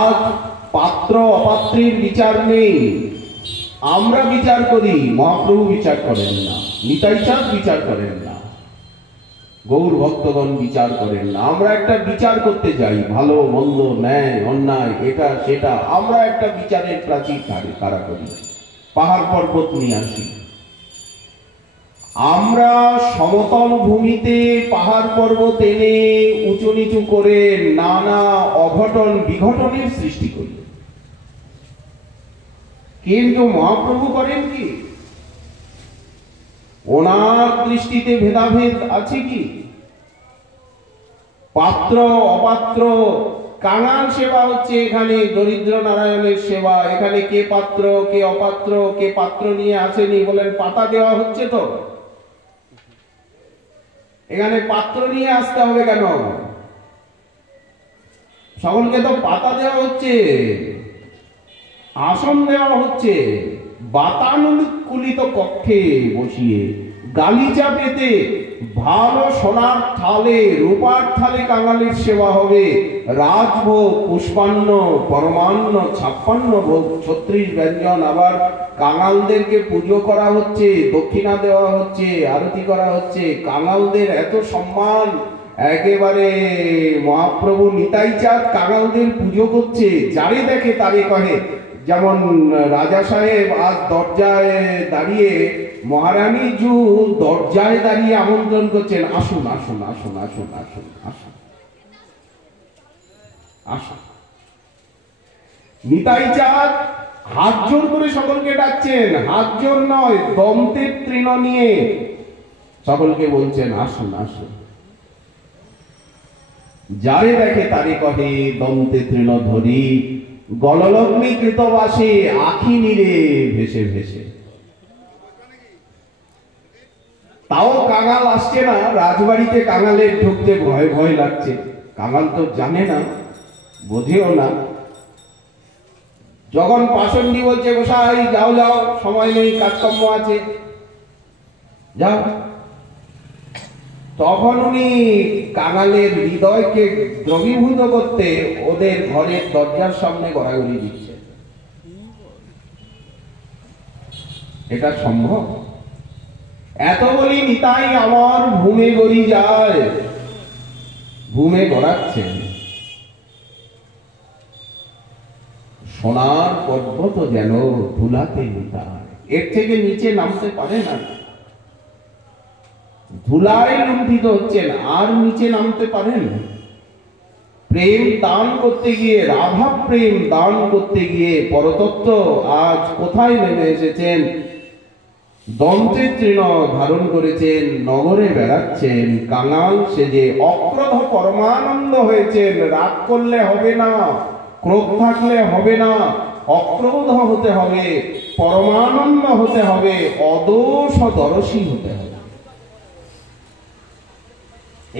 আজ পাত্র অপাত্রের বিচার নেই, আমরা বিচার করি, মহাপ্রভু বিচার করেন না, নিতাই চাঁদ বিচার করেন না, গৌর ভক্তগণ বিচার করেন না। আমরা একটা বিচার করতে যাই, ভালো মন্দ, ন্যায় অন্যায়, এটা সেটা, আমরা একটা বিচারের প্রাচীর খাড়া করি, পাহাড় পর্বত নিয়ে আসি। আমরা সমতল ভূমিতে পাহাড় পর্বত এনে উঁচু নিচু করে নানা অঘটন বিঘটনের সৃষ্টি করি। কিন্তু মহাপ্রভু করেন কি? ওনার দৃষ্টিতে ভেদাভেদ আছে কি? পাত্র অপাত্র, কাঙাল সেবা হচ্ছে এখানে দরিদ্র নারায়ণের সেবা। এখানে কে পাত্র কে অপাত্র, কে পাত্র নিয়ে আসেনি বলেন, পাতা দেওয়া হচ্ছে তো। এখানে পাত্র নিয়ে আসতে হবে কেন? সকলকে তো পাতা দেওয়া হচ্ছে, আসন দেওয়া হচ্ছে, বাতানুকূলিত কক্ষে বসিয়ে গালিচা পেতে ভালো সোনার থালে, রূপার থালে কাঙালির সেবা হবে। রাজভোগ, পুষ্পান্ন, পরমান্ন, 56 ভোগ, 36 ব্যঞ্জন। আবার কাঙালদেরকে পুজো করা হচ্ছে, দক্ষিণা দেওয়া হচ্ছে, আরতি করা হচ্ছে। কাঙালদের এত সম্মান, একেবারে মহাপ্রভু নিতাই চাঁদ কাঙালদের পুজো করছে, যারে দেখে তারে কহে। যেমন রাজা সাহেব আজ দরজায় দাঁড়িয়ে, মহারানী জু দরজায় দাঁড়িয়ে আমন্ত্রণ করছেন, আসুন আসুন আসুন আসুন আসুন আসুন আসুন। নিতাই চাঁদ হাত জোর করে সকলকে ডাকছেন, হাত জোর নয়, দন্তের তৃণ নিয়ে সকলকে বলছেন আসুন আসুন। যারে দেখে তারে কহে দন্তে তৃণ ধরি, গললগ্নি কৃতবাসে আখি নীরে ভেসে ভেসে। তাও কাঙাল আসছে না রাজবাড়িতে, কাঙালের ঢুকতে ভয় ভয় লাগছে। কাঙাল তো জানে না, বোঝেও না। যখন পাষণ্ডী বলছে গোসাই যাও যাও, সময় নেই, কাজকর্ম আছে, যাও, তখন উনি কাঙালের হৃদয়কে দ্রবীভূত করতে ওদের ঘরের দরজার সামনে গড়াগড়ি দিচ্ছে। এটা সম্ভব? এত বলি নিতাই আমার ভূমে গড়ি যায়, ভূমে গড়াচ্ছেন। সোনার পর্বত যেন ধুলাতে নিতাই, এর থেকে নিচে নামতে পারে না। ধুলায় লুণ্ঠিত হচ্ছেন, আর নিচে নামতে পারেন? প্রেম দান করতে গিয়ে, রাধা প্রেম দান করতে গিয়ে পরতত্ত্ব আজ কোথায় নেমে এসেছেন? দন্তের তৃণ ধারণ করেছেন, নগরে বেড়াচ্ছেন কাঙাল সেজে, অক্রোধ পরমানন্দ হয়েছেন। রাগ করলে হবে না, ক্রোধ থাকলে হবে না, অক্রোধ হতে হবে, পরমানন্দ হতে হবে, অদোষ দরশী হতে হবে।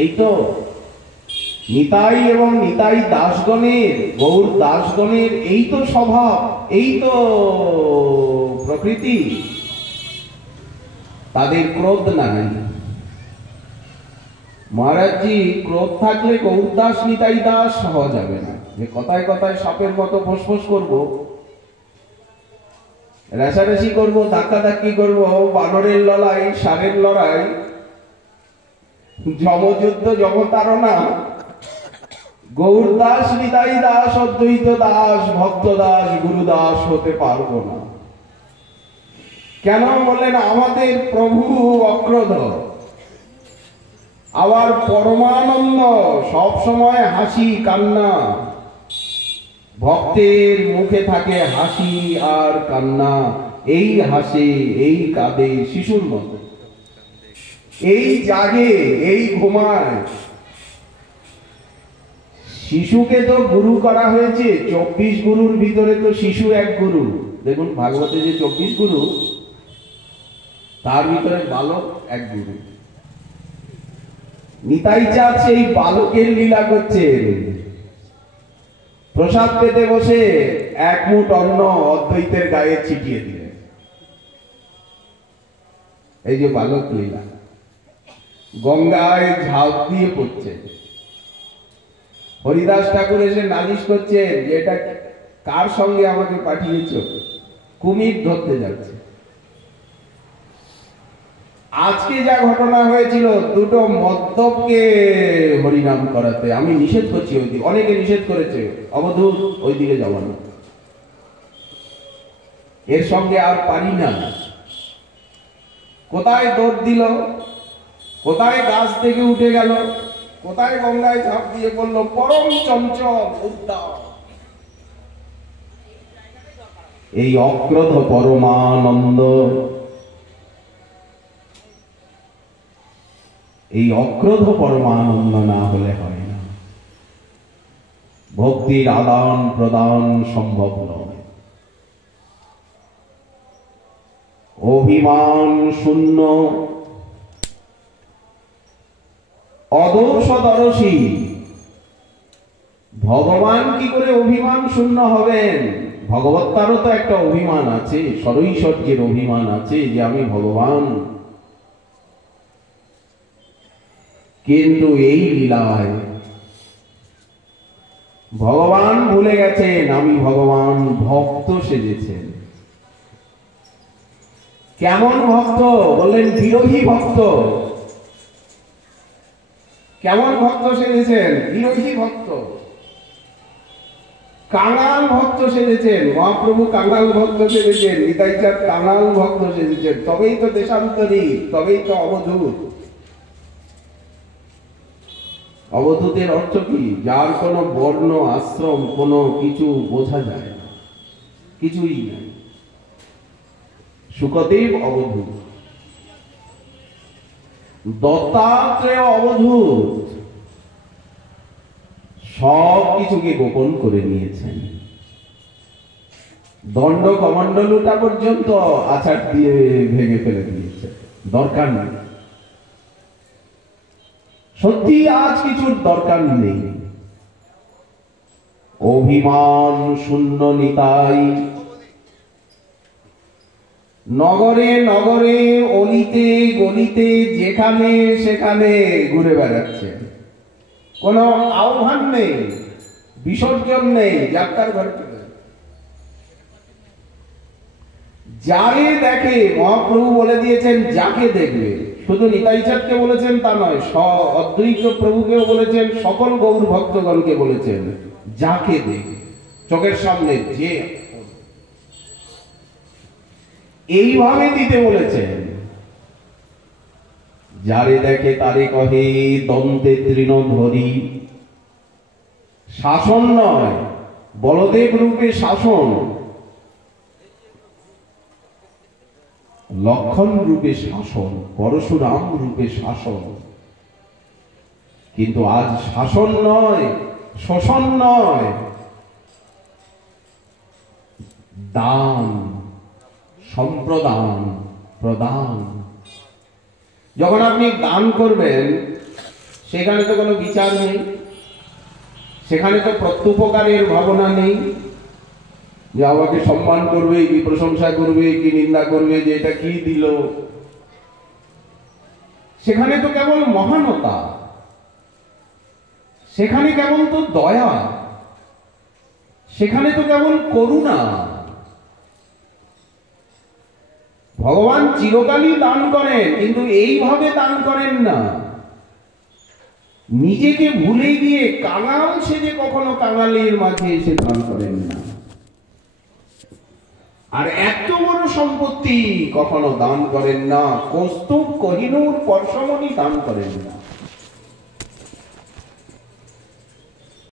এই তো নিতাই এবং নিতাই দাসগণের, গৌর দাসগণের এই তো স্বভাব, এই তো প্রকৃতি। তাদের ক্রোধ নাই। মহারাজজি ক্রোধ থাকলে গৌর দাস নিতাই দাস হওয়া যাবে না। যে কথায় কথায় সাপের মতো ফোঁস করবো, রেশারেশি করবো, ধাক্কাধাক্কি করবো, বানরের লড়াই, ষাঁড়ের লড়াই, যমযুদ্ধ, যমতারণা, গৌর দাস নিতাই দাস অদ্বৈত দাস ভক্ত দাস গুরু দাস হতে পারবো না। কেন বললেন? আমাদের প্রভু অক্রোধ, আবার পরমানন্দ, সব সময় হাসি কান্না, ভক্তের মুখে থাকে হাসি আর কান্না। এই হাসে, এই কাঁদে শিশুর মতো, এই জাগে, এই ঘুমায়। শিশুকে তো গুরু করা হয়েছে, 24 গুরুর ভিতরে তো শিশু এক গুরু। দেখুন ভাগবতে যে 24 গুরু, তার ভিতরে বালক এক গুরু। নিতাই চাঁদ সেই বালকের লীলা করছেন। প্রসাদ পেতে বসে এক মুঠ অন্ন অদ্বৈতের গায়ে ছিটিয়ে দিলেন। এই যে বালক লীলা, গঙ্গায় ঝাঁপ দিয়ে পড়ছে। হরিদাস ঠাকুর এসে নালিশ করছেন যে এটা কার সঙ্গে আমাকে পাঠিয়েছ? কুমির ধরতে যাচ্ছে। আজকে যা ঘটনা হয়েছিল, দুটো মদ্যপকে হরিনাম করাতে, আমি নিষেধ করছি ওই দিকে, অনেকে নিষেধ করেছে, অবধূত ওই দিকে যাব না, এর সঙ্গে আর পারি না। কোথায় দৌড় দিল, কোথায় গাছ থেকে উঠে গেল, কোথায় গঙ্গায় ঝাঁপ দিয়ে পড়ল, পরম চঞ্চল উদ্দাম। এই অক্রোধ পরমানন্দ, এই অক্রোধ পরমানন্দ না হলে হয় না। ভক্তির আদান প্রদান সম্ভব নয়। অভিমান শূন্য, অদোষদর্শী ভগবান কি করে অভিমান শূন্য হবেন? ভগবত্তারও তো একটা অভিমান আছে, সরৈশ্বর্যের অভিমান আছে যে আমি ভগবান। কিন্তু এই লীলায় ভগবান ভুলে গেছেন, আমি ভগবান, ভক্ত সেজেছেন। কেমন ভক্ত? বললেন বিরোহী ভক্ত। কেমন ভক্ত সেজেছেন? বিরোধী ভক্ত, কাঙাল ভক্ত সেজেছেন। মহাপ্রভু কাঙাল ভক্ত সেজেছেন, নিতাই চাঁদ কাঙাল ভক্ত সেজেছেন। তবেই তো দেশান্তরী, তবেই তো অবধূত। অবধূতের অর্থ কি? যার কোনো বর্ণ আশ্রম কোনো কিছু বোঝা যায় না, কিছুই নাই। শুকদেব অবধূত, দত্তাত্রেয় অবধূত, সব কিছুকে গোপন করে নিয়েছেন। দণ্ড কমণ্ডলুটা পর্যন্ত আছাড় দিয়ে ভেঙে ফেলে দিয়েছে, দরকার নেই। সত্যি আজ কিছুর দরকার নেই। অভিমান শূন্য নিতাই নগরে নগরে, অলিতে গলিতে, যেখানে সেখানে ঘুরে বেড়াচ্ছে। কোনো আহ্বান নেই, বিসর্জন নেই, যাত্রার ঘর চলে। যারে দেখে, মহাপ্রভু বলে দিয়েছেন যাকে দেখবে। শুধু নিতাই চাঁদকে বলেছেন তা নয়, অদ্বৈত প্রভুকেও বলেছেন, সকল গৌর ভক্তগণকে বলেছেন যাকে দেখবে, চোখের সামনে যে এইভাবে দিতে বলেছেন। যারে দেখে তারে কহে দন্তে তৃণ ধরি। শাসন নয়, বলদেব রূপে শাসন, লক্ষণ রূপে শাসন, পরশুরাম রূপে শাসন। কিন্তু আজ শাসন নয়, শোষণ নয়, দান, সম্প্রদান, প্রদান। যখন আপনি দান করবেন, সেখানে তো কোনো বিচার নেই, সেখানে তো প্রত্যুপকারের ভাবনা নেই, যে আমাকে সম্মান করবে কি প্রশংসা করবে কি নিন্দা করবে, যে এটা কি দিল। সেখানে তো কেবল মহানতা, সেখানে কেবল তো দয়া, সেখানে তো কেবল করুণা। ভগবান চিরকালই দান করেন, কিন্তু এইভাবে দান করেন না। নিজেকে ভুলে গিয়ে কাঙাল সেজে কখনো কাঙালের মাঝে এসে দান করেন না। আর এত বড় সম্পত্তি কখনো দান করেন না, কৌস্তুভ কোহিনূর পরশমণি দান করেন না।